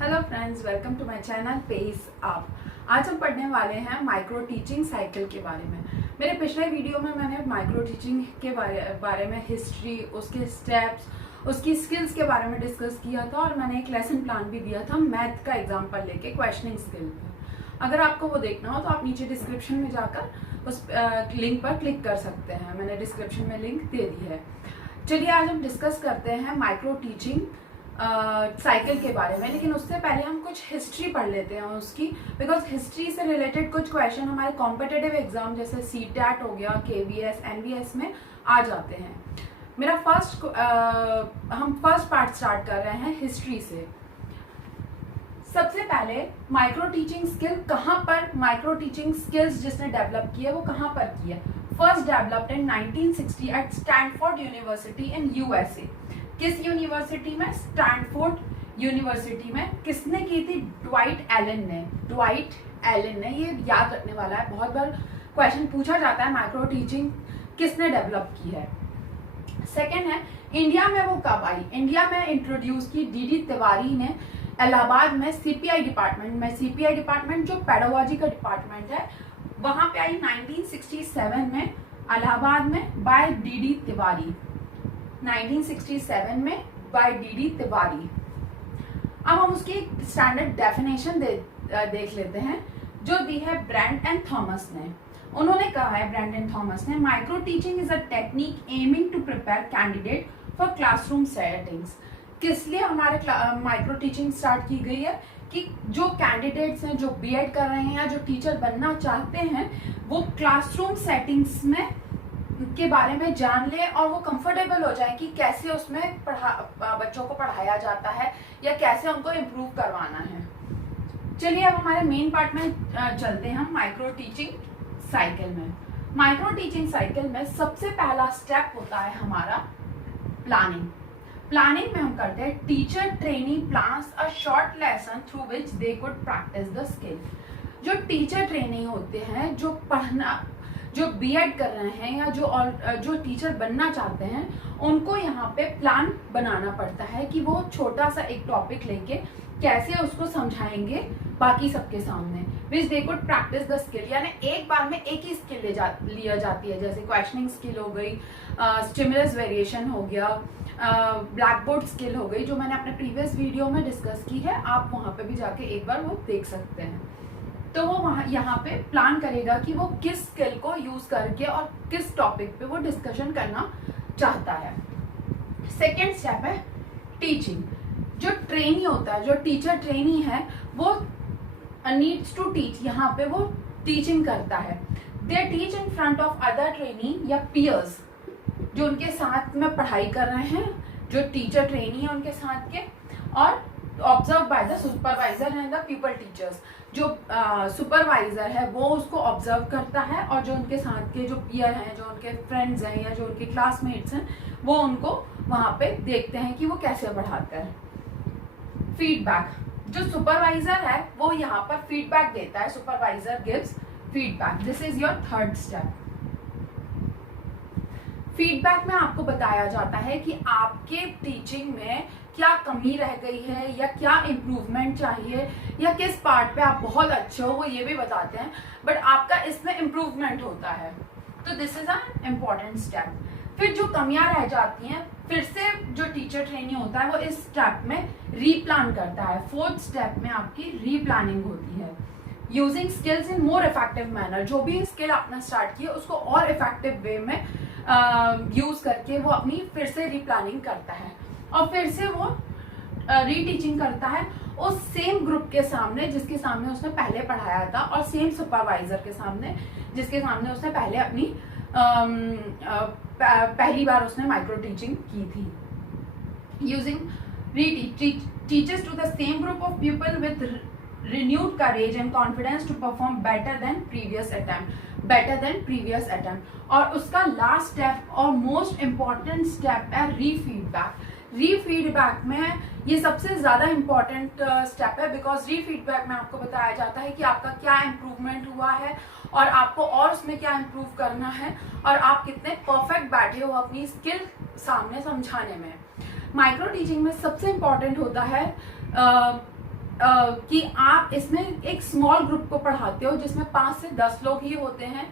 Hello friends, welcome to my channel pace up. आज हम पढ़ने वाले हैं माइक्रो टीचिंग साइकिल के बारे में। मेरे पिछले वीडियो में मैंने माइक्रो टीचिंग के बारे में हिस्ट्री, उसके स्टेप्स, उसकी स्किल्स के बारे में डिस्कस किया था और मैंने एक लेसन प्लान भी दिया था मैथ का एग्जाम्पल लेके क्वेश्चनिंग स्किल पे। अगर आपको वो देखना हो तो आप नीचे डिस्क्रिप्शन में जाकर उस लिंक पर क्लिक कर सकते हैं। मैंने डिस्क्रिप्शन में लिंक दे दी है। चलिए आज हम डिस्कस करते हैं माइक्रो टीचिंग साइकिल के बारे में, लेकिन उससे पहले हम कुछ हिस्ट्री पढ़ लेते हैं उसकी, बिकॉज हिस्ट्री से रिलेटेड कुछ क्वेश्चन हमारे कॉम्पिटिटिव एग्जाम जैसे सीटैट हो गया, केवीएस, एनवीएस में आ जाते हैं। हम फर्स्ट पार्ट स्टार्ट कर रहे हैं हिस्ट्री से। सबसे पहले माइक्रो टीचिंग स्किल कहाँ पर, माइक्रो टीचिंग स्किल्स जिसने डेवलप किया वो कहाँ पर किया? First developed in 1960 at Stanford University in USA. किस यूनिवर्सिटी में? स्टैनफोर्ड यूनिवर्सिटी में। किसने की थी? ड्वाइट एलन ने। ड्वाइट एलन ने, ये याद रखने वाला है, बहुत बार क्वेश्चन पूछा जाता है माइक्रो टीचिंग किसने डेवलप की है। सेकेंड है इंडिया में वो कब आई? इंडिया में इंट्रोड्यूस की डीडी तिवारी ने इलाहाबाद में सीपीआई डिपार्टमेंट में। सीपीआई डिपार्टमेंट जो पेडोलॉजी का डिपार्टमेंट है, वहां पे आई 1967 में इलाहाबाद में बाय डीडी तिवारी। 1967 में बाय डीडी तिवारी। अब हम उसकी स्टैंडर्ड डेफिनेशन देख लेते हैं जो दी है ब्रैंड एंड थॉमस ने। उन्होंने कहा है, ब्रैंड एंड थॉमस ने, micro teaching is a technique aiming to prepare candidate for classroom settings. किस लिए हमारे माइक्रो टीचिंग स्टार्ट की गई है? कि जो कैंडिडेट्स हैं, जो बीएड कर रहे हैं या जो टीचर बनना चाहते हैं, वो क्लासरूम सेटिंग्स में के बारे में जान ले और वो कंफर्टेबल हो जाए कि कैसे उसमें बच्चों को पढ़ाया जाता है या कैसे उनको इम्प्रूव करवाना है। चलिए अब हमारे मेन पार्ट में चलते हैं हम माइक्रो टीचिंग साइकिल में। माइक्रो टीचिंग साइकिल में सबसे पहला स्टेप होता है हमारा प्लानिंग। प्लानिंग में हम करते हैं teacher training plans a short lesson through which they could practise the skill. जो टीचर ट्रेनिंग होते हैं, जो बीएड कर रहे हैं या जो टीचर बनना चाहते हैं, उनको यहाँ पे प्लान बनाना पड़ता है कि वो छोटा सा एक टॉपिक लेके कैसे उसको समझाएंगे बाकी सबके सामने, which they could practise the skill. यानी एक बार में एक ही स्किल लिया जाती है, जैसे क्वेश्चनिंग स्किल हो गई, स्टिमुलस वेरिएशन हो गया, ब्लैक बोर्ड स्किल हो गई, जो मैंने अपने प्रीवियस वीडियो में डिस्कस की है। आप वहां पे भी जाके एक बार वो देख सकते हैं। तो वो यहाँ पे प्लान करेगा कि वो किस स्किल को यूज करके और किस टॉपिक पे वो डिस्कशन करना चाहता है। सेकेंड स्टेप है टीचिंग। जो ट्रेनी होता है, जो टीचर ट्रेनी है, वो नीड्स टू टीच, यहाँ पे वो टीचिंग करता है। They teach in front of other trainee या पियर्स, जो उनके साथ में पढ़ाई कर रहे हैं, जो टीचर ट्रेनी है उनके साथ के, और observe by the supervisor and the people teachers. जो सुपरवाइजर है वो उसको ऑब्जर्व करता है और जो उनके साथ के जो पीयर हैं, जो उनके फ्रेंड्स हैं या जो उनके क्लासमेट्स हैं, वो उनको वहां पे देखते हैं कि वो कैसे पढ़ाते हैं। फीडबैक, जो सुपरवाइजर है वो यहाँ पर फीडबैक देता है। Supervisor gives feedback. This is your third step. Feedback में आपको बताया जाता है कि आपके टीचिंग में क्या कमी रह गई है या क्या इम्प्रूवमेंट चाहिए या किस पार्ट पे आप बहुत अच्छे हो, वो ये भी बताते हैं, बट आपका इसमें इम्प्रूवमेंट होता है। तो this is an important step. फिर जो कमियां रह जाती हैं, फिर से जो टीचर ट्रेनिंग होता है वो इस स्टेप में रीप्लान करता है। फोर्थ स्टेप में आपकी रीप्लानिंग होती है। Using skills in more effective manner, जो भी स्किल आपने स्टार्ट की है उसको और इफेक्टिव वे में यूज करके वो अपनी फिर से रीप्लानिंग करता है और फिर से वो रीटीचिंग करता है उस सेम ग्रुप के सामने जिसके सामने उसने पहले पढ़ाया था, और सेम सुपरवाइजर के सामने जिसके सामने उसने पहले अपनी पहली बार उसने माइक्रो टीचिंग की थी। Using teachers to the same group of people with renewed courage and confidence to perform better than previous attempt। और उसका लास्ट स्टेप और मोस्ट इम्पॉर्टेंट स्टेप है रीफीडबैक। रीफीडबैक में ये सबसे ज्यादा इम्पॉर्टेंट स्टेप है, बिकॉज रीफीडबैक में आपको बताया जाता है कि आपका क्या इम्प्रूवमेंट हुआ है और आपको और उसमें क्या इम्प्रूव करना है और आप कितने परफेक्ट बैठे हो अपनी स्किल सामने समझाने में। माइक्रो टीचिंग में सबसे इम्पॉर्टेंट होता है कि आप इसमें एक स्मॉल ग्रुप को पढ़ाते हो जिसमें 5 से 10 लोग ही होते हैं।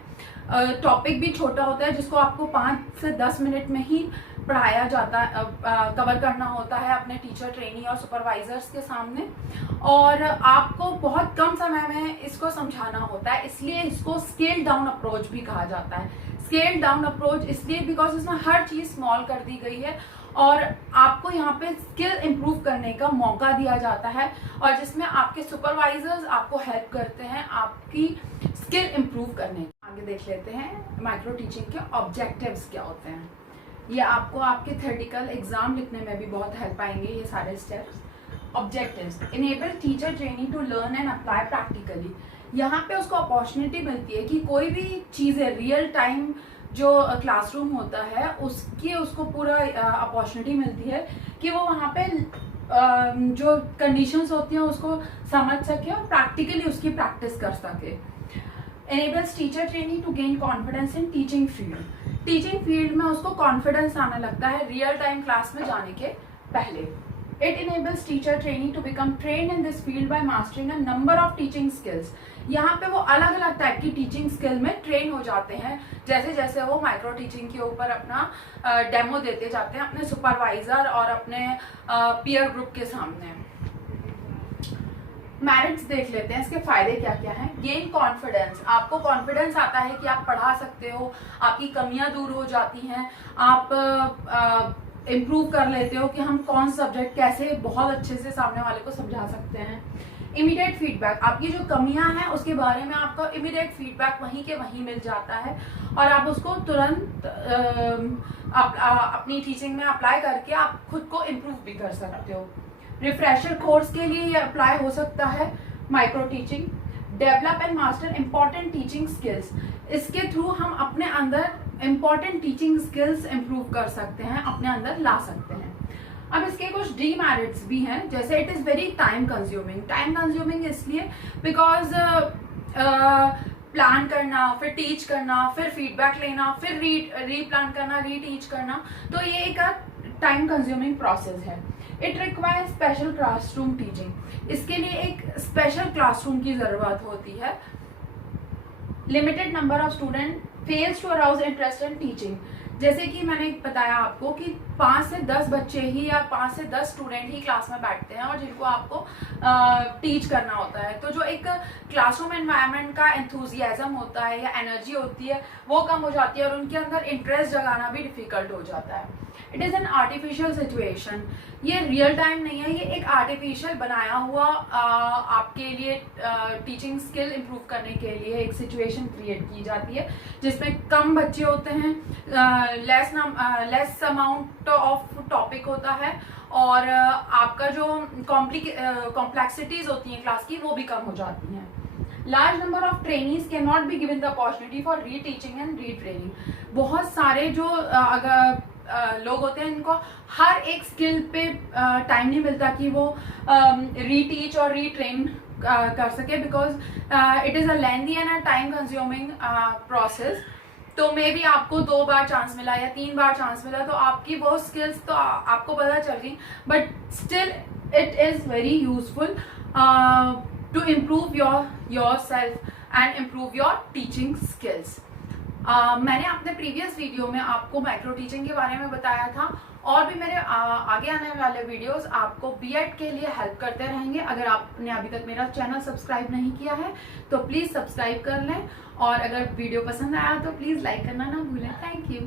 टॉपिक भी छोटा होता है जिसको आपको 5 से 10 मिनट में ही पढ़ाया जाता है, कवर करना होता है अपने टीचर, ट्रेनी और सुपरवाइजर्स के सामने, और आपको बहुत कम समय में इसको समझाना होता है। इसलिए इसको स्केल डाउन अप्रोच भी कहा जाता है। स्केल डाउन अप्रोच इसलिए बिकॉज इसमें हर चीज स्मॉल कर दी गई है और आपको यहाँ पे स्किल इंप्रूव करने का मौका दिया जाता है, और जिसमें आपके सुपरवाइजर्स आपको हेल्प करते हैं आपकी स्किल इंप्रूव करने की। आगे देख लेते हैं माइक्रो टीचिंग के ऑब्जेक्टिव्स क्या होते हैं। ये आपको आपके थ्योरेटिकल एग्जाम लिखने में भी बहुत हेल्प आएंगे ये सारे steps. Objectives: enable teacher training to learn and apply practically. यहाँ पे उसको अपॉर्चुनिटी मिलती है कि कोई भी चीज़ें रियल टाइम जो क्लासरूम होता है उसको पूरा अपॉर्चुनिटी मिलती है कि वो वहाँ पे जो कंडीशंस होती हैं उसको समझ सके और प्रैक्टिकली उसकी प्रैक्टिस कर सके। enables teacher training to gain confidence in teaching field. Teaching field में उसको कॉन्फिडेंस आने लगता है रियल टाइम क्लास में जाने के पहले। It enables teacher trainee to become trained in this field by mastering a number of teaching skills. यहाँ पे वो अलग अलग टाइप की टीचिंग स्किल में ट्रेन हो जाते हैं जैसे जैसे वो माइक्रो टीचिंग के ऊपर अपना डेमो देते जाते हैं अपने सुपरवाइजर और अपने पीयर ग्रुप के सामने। मेरिट्स देख लेते हैं, इसके फायदे क्या क्या हैं। गेन कॉन्फिडेंस, आपको कॉन्फिडेंस आता है कि आप पढ़ा सकते हो, आपकी कमियां दूर हो जाती हैं, आप इम्प्रूव कर लेते हो कि हम कौन सा सब्जेक्ट कैसे बहुत अच्छे से सामने वाले को समझा सकते हैं। इमीडिएट फीडबैक, आपकी जो कमियां हैं उसके बारे में आपको इमीडिएट फीडबैक वहीं के वहीं मिल जाता है और आप उसको तुरंत अपनी टीचिंग में अप्लाई करके आप खुद को इम्प्रूव भी कर सकते हो। रिफ्रेशर कोर्स के लिए ये अप्लाई हो सकता है micro teaching. Develop and master important teaching skills, इसके थ्रू हम अपने अंदर इम्पॉर्टेंट टीचिंग स्किल्स इम्प्रूव कर सकते हैं, अपने अंदर ला सकते हैं। अब इसके कुछ डीमेरिट्स भी हैं, जैसे it is very time consuming. Time consuming इसलिए बिकॉज प्लान करना, फिर टीच करना, फिर फीडबैक लेना, फिर रीप्लान करना, रीटीच करना, तो ये एक टाइम कंज्यूमिंग प्रोसेस है। It requires special classroom teaching, इसके लिए एक स्पेशल क्लासरूम की ज़रूरत होती है। Limited number of student fails to arouse interest in teaching, जैसे कि मैंने बताया आपको कि 5 से 10 बच्चे ही या 5 से 10 स्टूडेंट ही क्लास में बैठते हैं और जिनको आपको टीच करना होता है, तो जो एक क्लासरूम एनवायरनमेंट का एंथुजियाज्म होता है या एनर्जी होती है वो कम हो जाती है और उनके अंदर इंटरेस्ट जगाना भी डिफिकल्ट हो जाता है। It is an artificial situation, ये रियल टाइम नहीं है, ये एक आर्टिफिशियल बनाया हुआ आपके लिए टीचिंग स्किल इम्प्रूव करने के लिए एक सिचुएशन क्रिएट की जाती है जिसमें कम बच्चे होते हैं, लेस अमाउंट ऑफ टॉपिक होता है और आपका जो कॉम्प्लेक्सिटीज होती हैं क्लास की वो भी कम हो जाती हैं। Large number of trainees can not be given the opportunity for री टीचिंग एंड री ट्रेनिंग, बहुत सारे जो अगर लोग होते हैं इनको हर एक स्किल पे टाइम नहीं मिलता कि वो रीटीच और रीट्रेन कर सके because it is a lengthy and a time consuming process. तो मे बी आपको 2 बार चांस मिला या 3 बार चांस मिला तो आपकी वो स्किल्स तो आपको पता चल गई, but still it is very useful to improve yourself and improve your teaching skills. मैंने अपने प्रीवियस वीडियो में आपको माइक्रो टीचिंग के बारे में बताया था और भी मेरे आगे आने वाले वीडियोस आपको बीएड के लिए हेल्प करते रहेंगे। अगर आपने अभी तक मेरा चैनल सब्सक्राइब नहीं किया है तो प्लीज़ सब्सक्राइब कर लें और अगर वीडियो पसंद आया तो प्लीज़ लाइक करना ना भूलें। Thank you.